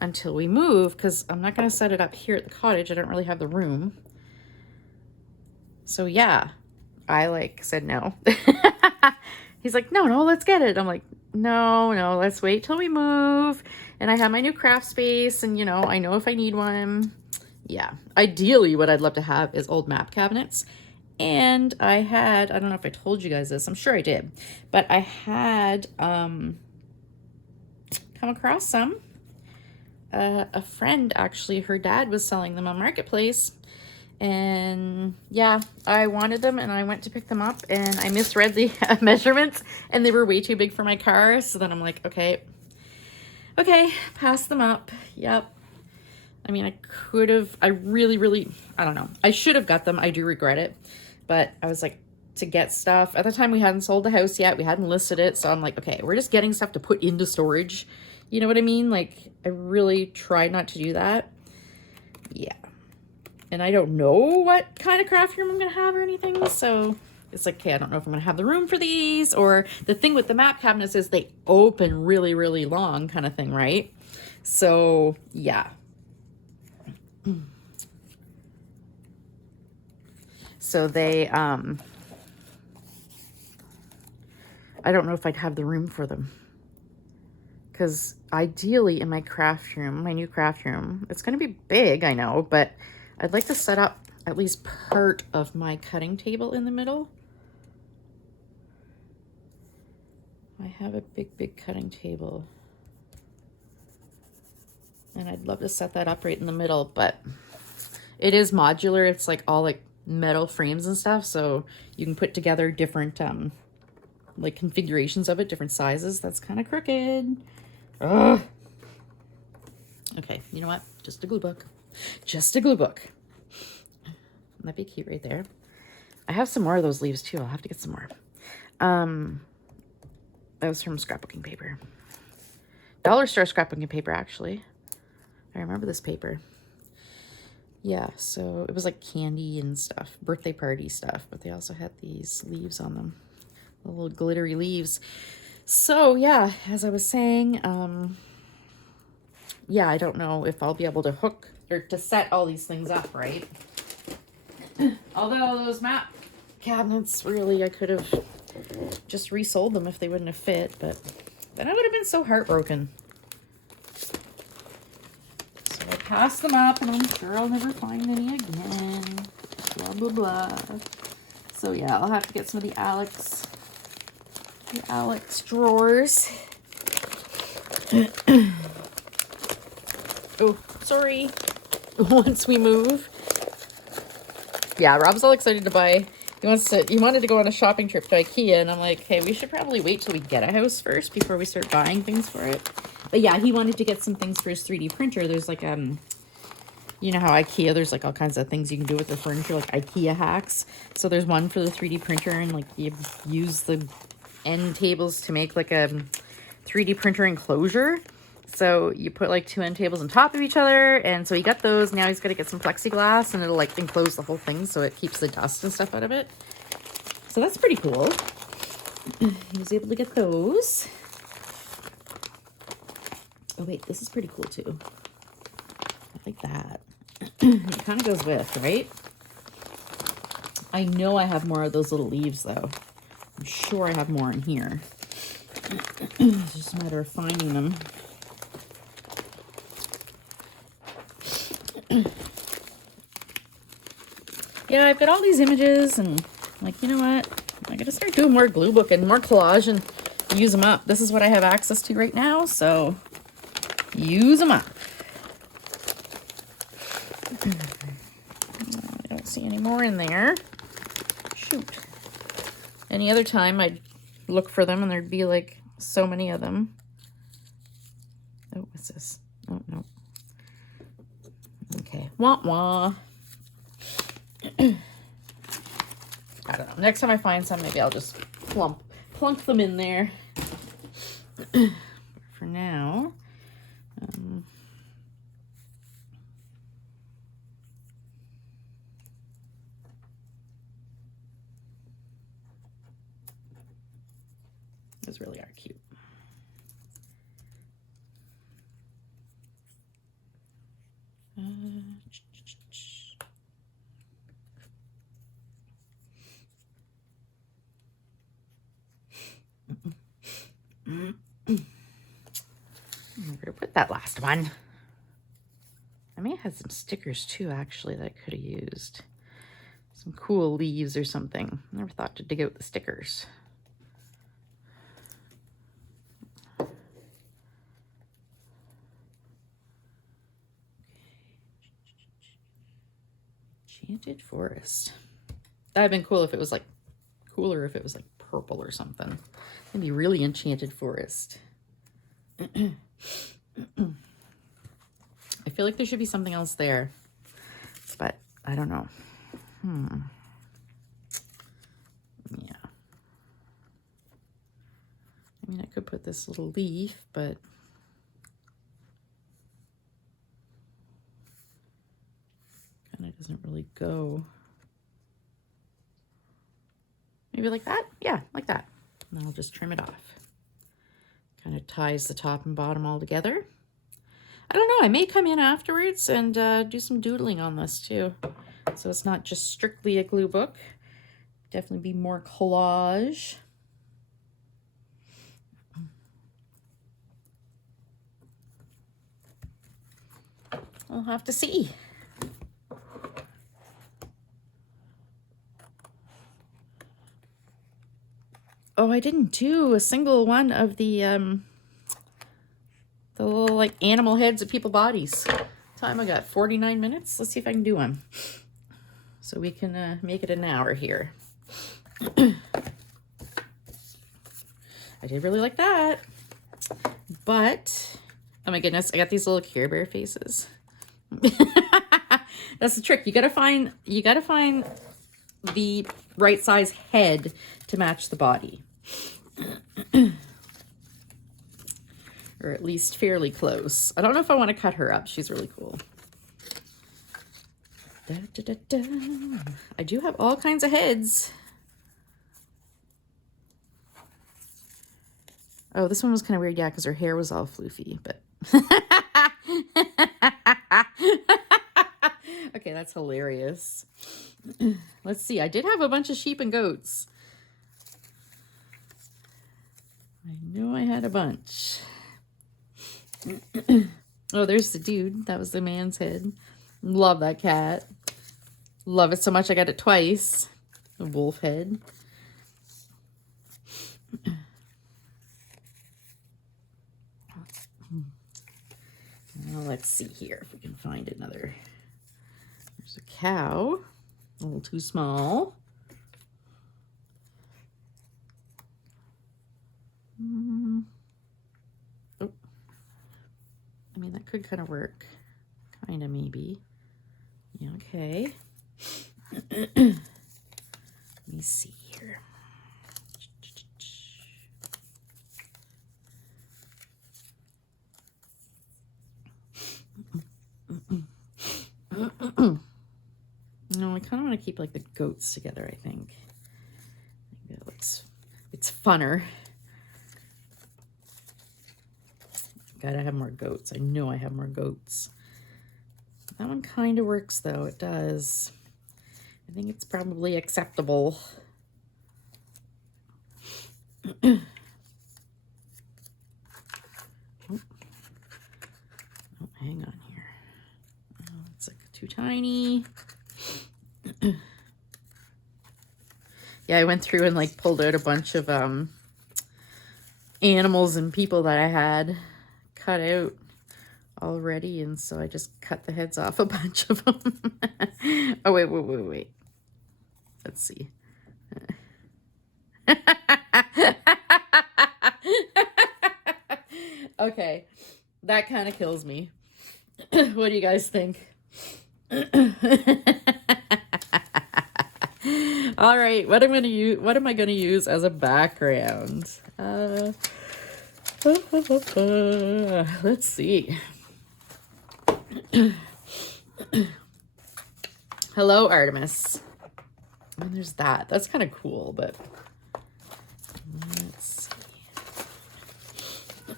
until we move, because I'm not gonna set it up here at the cottage. I don't really have the room. So yeah, I like said no. He's like, no, let's get it. I'm like, no, let's wait till we move. And I have my new craft space, and you know, I know if I need one. Yeah, ideally what I'd love to have is old map cabinets. And I don't know if I told you guys this, I'm sure I did, but I had come across some. A friend, actually, her dad was selling them on Marketplace. And yeah, I wanted them, and I went to pick them up, and I misread the measurements, and they were way too big for my car. So then I'm like, okay, pass them up. Yep. I mean, I really, I don't know. I should have got them. I do regret it. But I was like, to get stuff. At the time, we hadn't sold the house yet. We hadn't listed it. So I'm like, okay, we're just getting stuff to put into storage. You know what I mean? Like, I really tried not to do that. Yeah. And I don't know what kind of craft room I'm going to have or anything. So it's like, okay, I don't know if I'm going to have the room for these. Or the thing with the map cabinets is they open really, really long kind of thing, right? So, yeah. So they, I don't know if I'd have the room for them. Because ideally in my craft room, my new craft room, it's going to be big, I know, but I'd like to set up at least part of my cutting table in the middle. I have a big cutting table. And I'd love to set that up right in the middle, but it is modular. It's like all like metal frames and stuff, so you can put together different like configurations of it, different sizes. That's kind of crooked. Ugh. Okay, you know what? Just a glue book. Just a glue book. That'd be cute right there. I have some more of those leaves too. I'll have to get some more. That was from scrapbooking paper. Dollar store scrapbooking paper, actually. I remember this paper. Yeah, so it was like candy and stuff, birthday party stuff, but they also had these leaves on them, the little glittery leaves. So yeah, as I was saying, yeah, I don't know if I'll be able to hook or to set all these things up, right? Although those map cabinets, really, I could have just resold them if they wouldn't have fit, but then I would have been so heartbroken. So I passed them up, and I'm sure I'll never find any again. Blah, blah, blah. So yeah, I'll have to get some of the Alex drawers. Oh, sorry. Once we move. Yeah, Rob's all excited to buy. He wanted to go on a shopping trip to IKEA, and I'm like, hey, we should probably wait till we get a house first before we start buying things for it. But yeah, he wanted to get some things for his 3D printer. There's like, you know how IKEA, there's like all kinds of things you can do with the furniture, like IKEA hacks. So there's one for the 3D printer, and like you use the end tables to make like a 3D printer enclosure. So you put like 2 end tables on top of each other, and so he got those. Now he's got to get some plexiglass, and it'll like enclose the whole thing so it keeps the dust and stuff out of it. So that's pretty cool. He was able to get those. Oh wait, this is pretty cool too. I like that. It kind of goes with, right? I know I have more of those little leaves though. I'm sure I have more in here. It's just a matter of finding them. Yeah, I've got all these images, and I'm like, you know what? I gotta start doing more glue book and more collage and use them up. This is what I have access to right now, so use them up. I don't see any more in there. Shoot. Any other time I'd look for them and there'd be like so many of them. Oh, what's this? Oh, no. Okay. Wah wah. I don't know. Next time I find some, maybe I'll just plunk them in there. For now, those really are cute. I'm gonna put that last one. I may have had some stickers too, actually, that I could have used. Some cool leaves or something. Never thought to dig out the stickers. Enchanted Forest. That'd been cool if it was like cooler if it was like purple or something. It'd be really Enchanted Forest. I feel like there should be something else there, but I don't know. Yeah. I mean, I could put this little leaf, but kind of doesn't really go. Maybe like that? Yeah, like that. And then I'll just trim it off. Kind of ties the top and bottom all together. I don't know, I may come in afterwards and do some doodling on this too. So it's not just strictly a glue book. Definitely be more collage. I'll have to see. Oh, I didn't do a single one of the little like animal heads of people bodies. Time I got 49 minutes. Let's see if I can do one. So we can make it an hour here. I did really like that. But, oh my goodness, I got these little Care Bear faces. That's the trick. You gotta find the right size head to match the body. Or at least fairly close. I don't know if I want to cut her up. She's really cool. Da, da, da, da. I do have all kinds of heads. Oh, this one was kind of weird, yeah, because her hair was all floofy, but Okay, that's hilarious. Let's see. I did have a bunch of sheep and goats. I know I had a bunch. Oh, there's the dude. That was the man's head. Love that cat. Love it so much I got it twice. A wolf head. Well, let's see here if we can find another. There's a cow. A little too small. Oh. I mean, that could kind of work. Kind of, maybe. Yeah, okay. Let me see here. No, I kind of want to keep like the goats together, I think. It looks, it's funner. Gotta have more goats. I know I have more goats. That one kind of works though, it does. I think it's probably acceptable. Oh, hang on here. Oh, it's like too tiny. Yeah, I went through and like pulled out a bunch of animals and people that I had cut out already, and so I just cut the heads off a bunch of them. Oh, wait. Let's see. Okay, that kind of kills me. What do you guys think? All right, what am I gonna use as a background? Let's see. Hello, Artemis. And there's that. That's kind of cool, but let's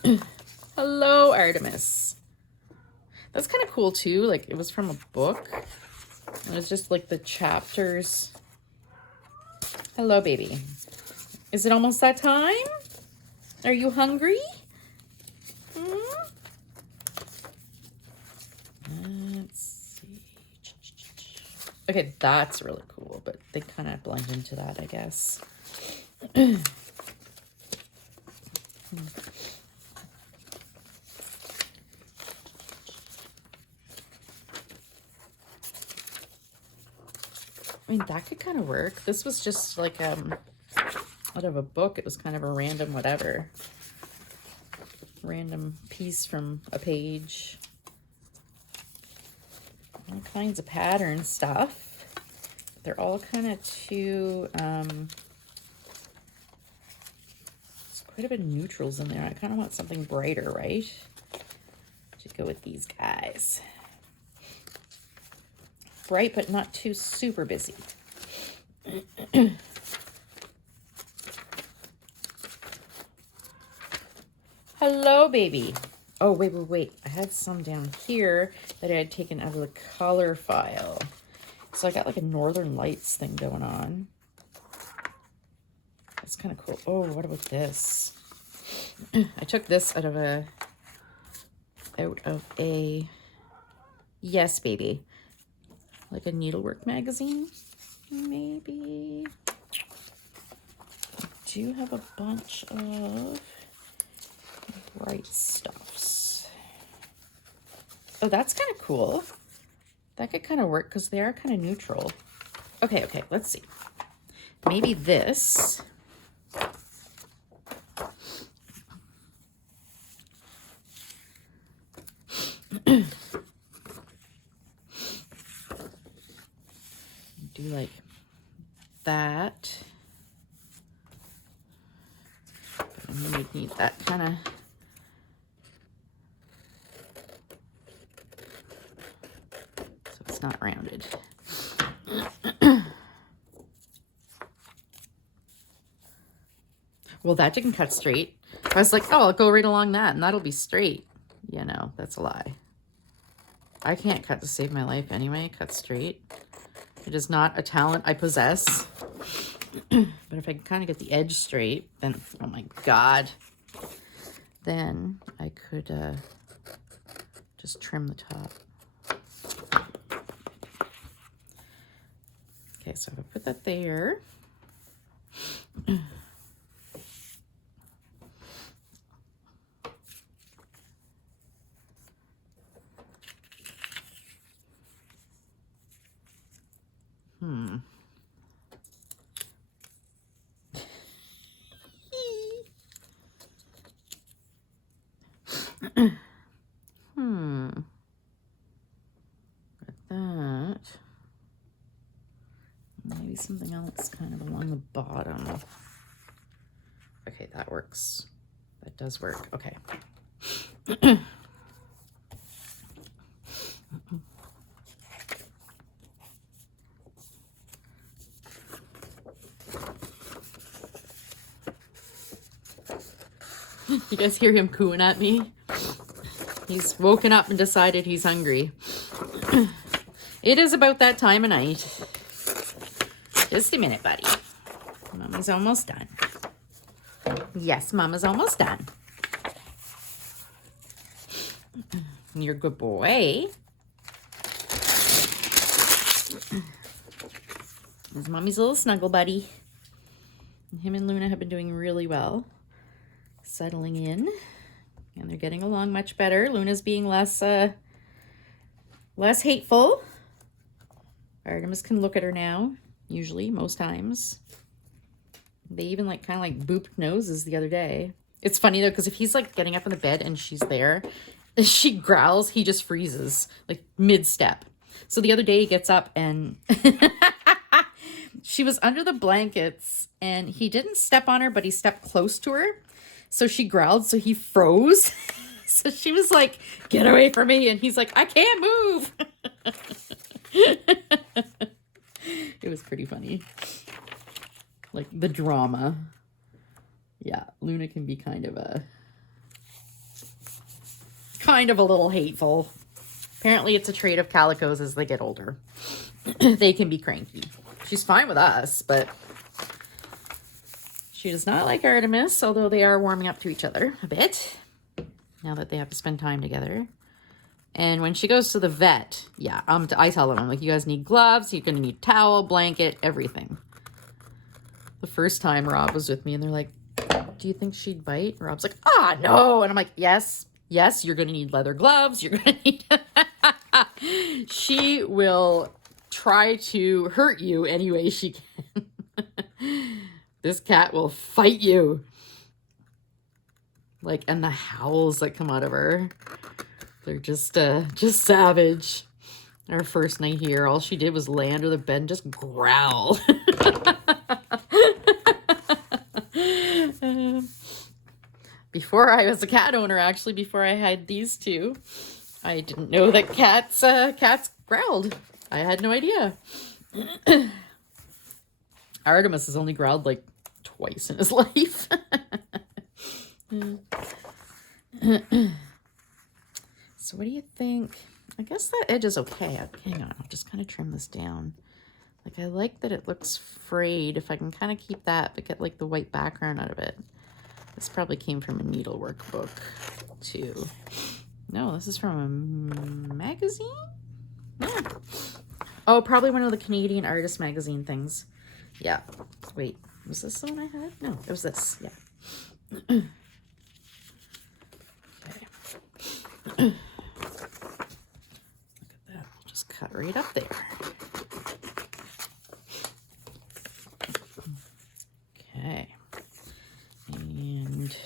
see. Hello, Artemis. That's kind of cool too. Like, it was from a book. It was just like the chapters. Hello, baby. Is it almost that time? Are you hungry? Let's see. Okay, that's really cool, but they kind of blend into that, I guess. I mean, that could kind of work. This was just like out of a book. It was kind of a random whatever. Random piece from a page. All kinds of pattern stuff. They're all kind of too, there's quite a bit of neutrals in there. I kind of want something brighter, right? To go with these guys. Bright, but not too super busy. Hello, baby. Oh, wait. I had some down here that I had taken out of the color file. So I got like a Northern Lights thing going on. That's kind of cool. Oh, what about this? I took this out of a, yes, baby. Like a needlework magazine, maybe. I do have a bunch of bright stuffs. Oh, that's kind of cool. That could kind of work because they are kind of neutral. Okay, let's see. Maybe this. Do like that. But I'm gonna need that kind of. So it's not rounded. Well, that didn't cut straight. I was like, oh, I'll go right along that and that'll be straight. You know, that's a lie. I can't cut to save my life anyway. Cut straight. It is not a talent I possess. But if I can kind of get the edge straight, then, oh my God, then I could just trim the top. Okay, so if I put that there. Got that. Maybe something else kind of along the bottom. Okay, that works. That does work. Okay. You guys hear him cooing at me? He's woken up and decided he's hungry. It is about that time of night. Just a minute, buddy. Mama's almost done. Yes, Mama's almost done. You're a good boy. There's Mommy's little snuggle buddy. Him and Luna have been doing really well. Settling in. And they're getting along much better. Luna's being less hateful. Artemis can look at her now. Usually, most times. They even like kind of like booped noses the other day. It's funny though, because if he's like getting up in the bed and she's there, and she growls, he just freezes like mid-step. So the other day he gets up and she was under the blankets and he didn't step on her, but he stepped close to her. So she growled, so he froze. So she was like, "Get away from me." And he's like, "I can't move." It was pretty funny. Like the drama. Yeah, Luna can be kind of a little hateful. Apparently it's a trait of calicos as they get older. They can be cranky. She's fine with us, but she does not like Artemis, although they are warming up to each other a bit now that they have to spend time together. And when she goes to the vet, yeah, I tell them, I'm like, you guys need gloves, you're going to need towel, blanket, everything. The first time Rob was with me and they're like, "Do you think she'd bite?" Rob's like, "Ah, no." And I'm like, yes, you're going to need leather gloves. You're going to need... She will try to hurt you any way she can. This cat will fight you. Like, and the howls that come out of her. They're just savage. Our first night here, all she did was lay under the bed and just growl. Before I was a cat owner, actually, before I had these two, I didn't know that cats growled. I had no idea. Artemis has only growled like twice in his life. So what do you think? I guess that edge is okay. Hang on, I'll just kind of trim this down. Like, I like that it looks frayed. If I can kind of keep that, but get like the white background out of it. This probably came from a needlework book too. No, this is from a magazine? No. Oh, probably one of the Canadian artist magazine things. Yeah. Wait, was this the one I had? No, it was this. Yeah. Okay. Look at that. I'll just cut right up there. Okay. And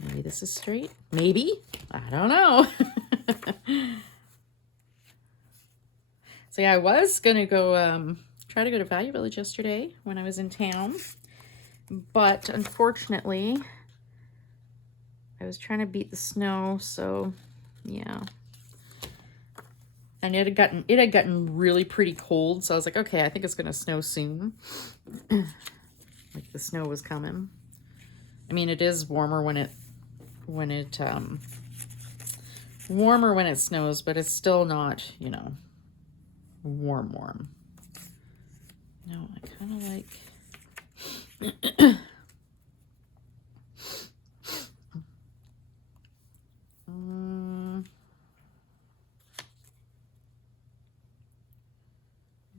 maybe this is straight. Maybe. I don't know. So yeah, I was gonna go try to go to Value Village yesterday when I was in town, but unfortunately I was trying to beat the snow, so yeah. And it had gotten really pretty cold, so I was like, okay, I think it's gonna snow soon. Like the snow was coming. I mean, it is warmer when it warmer when it snows, but it's still not, you know, warm. No, I kind of like...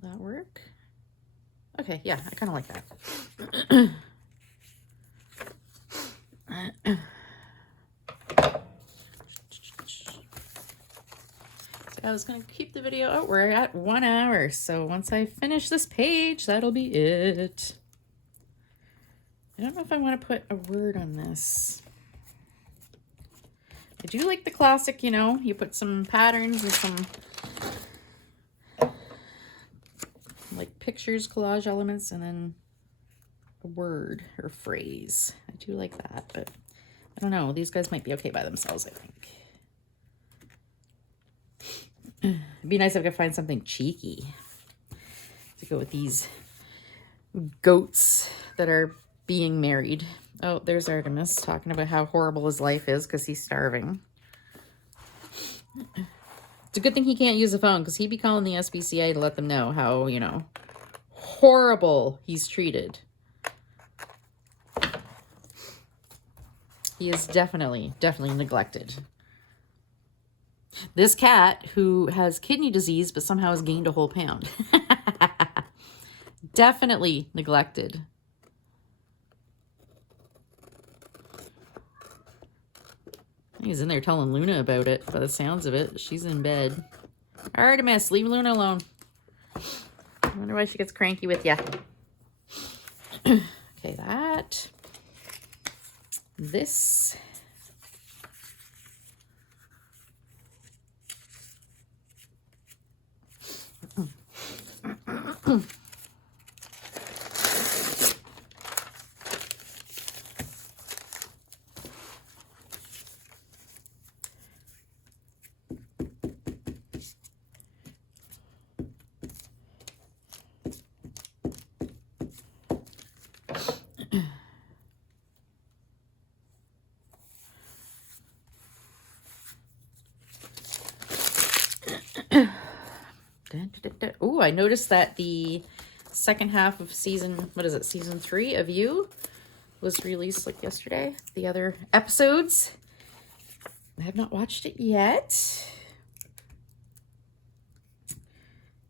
Will that work? Okay, yeah, I kind of like that. So I was going to keep the video. Oh, we're at 1 hour. So once I finish this page, that'll be it. I don't know if I want to put a word on this. I do like the classic, you know, you put some patterns and some like pictures, collage elements, and then a word or phrase. I do like that, but I don't know. These guys might be okay by themselves, I think. It'd be nice if I could find something cheeky to go with these goats that are being married. Oh, there's Artemis talking about how horrible his life is because he's starving. It's a good thing he can't use a phone because he'd be calling the SPCA to let them know how, you know, horrible he's treated. He is definitely neglected. This cat, who has kidney disease but somehow has gained a whole pound. Definitely neglected. He's in there telling Luna about it, by the sounds of it. She's in bed. Artemis, leave Luna alone. I wonder why she gets cranky with ya. Okay, that. This. Oh, I noticed that the second half of season, what is it, season 3 of You was released like yesterday. The other episodes. I have not watched it yet,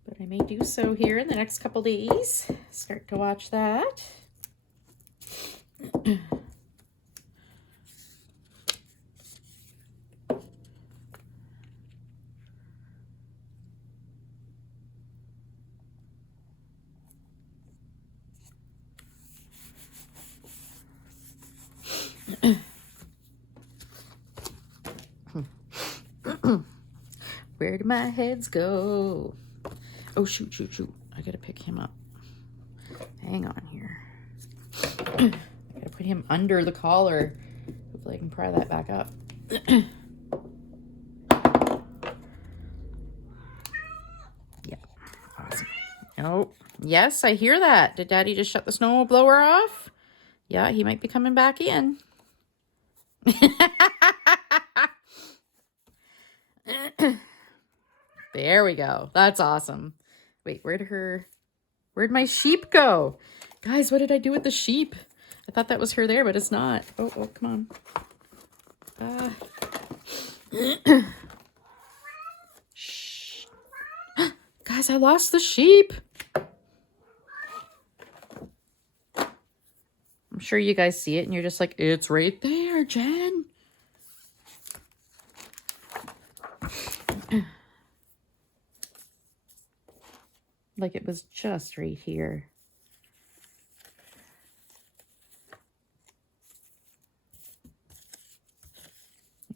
but I may do so here in the next couple days. Start to watch that. Where do my heads go? Oh, shoot. I gotta pick him up. Hang on here. I gotta put him under the collar. Hopefully I can pry that back up. Yeah, awesome. Oh, yes, I hear that. Did Daddy just shut the snow blower off? Yeah, he might be coming back in. There we go. That's awesome. Wait, where'd my sheep go? Guys, what did I do with the sheep? I thought that was her there, but it's not. Oh, come on. Shh. Guys, I lost the sheep. I'm sure you guys see it and you're just like, it's right there, Jen. Like it was just right here.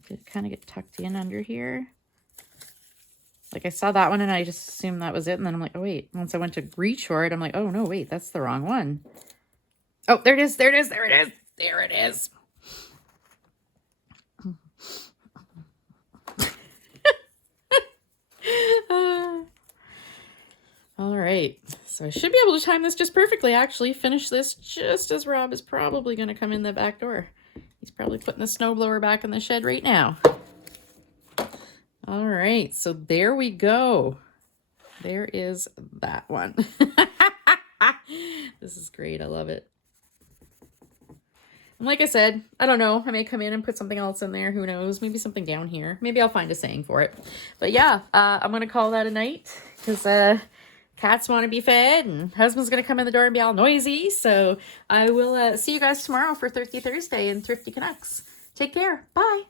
It kind of get tucked in under here. Like I saw that one and I just assumed that was it. And then I'm like, oh wait, once I went to reach for it, I'm like, oh no, wait, that's the wrong one. Oh, there it is. There it is. There it is. There it is. All right. So I should be able to time this just perfectly. Actually, finish this just as Rob is probably going to come in the back door. He's probably putting the snowblower back in the shed right now. All right, so there we go. There is that one. This is great. I love it. And like I said, I don't know. I may come in and put something else in there. Who knows? Maybe something down here. Maybe I'll find a saying for it. But yeah, I'm going to call that a night because cats want to be fed and husband's going to come in the door and be all noisy. So I will see you guys tomorrow for Thrifty Thursday and Thrifty Connects. Take care. Bye.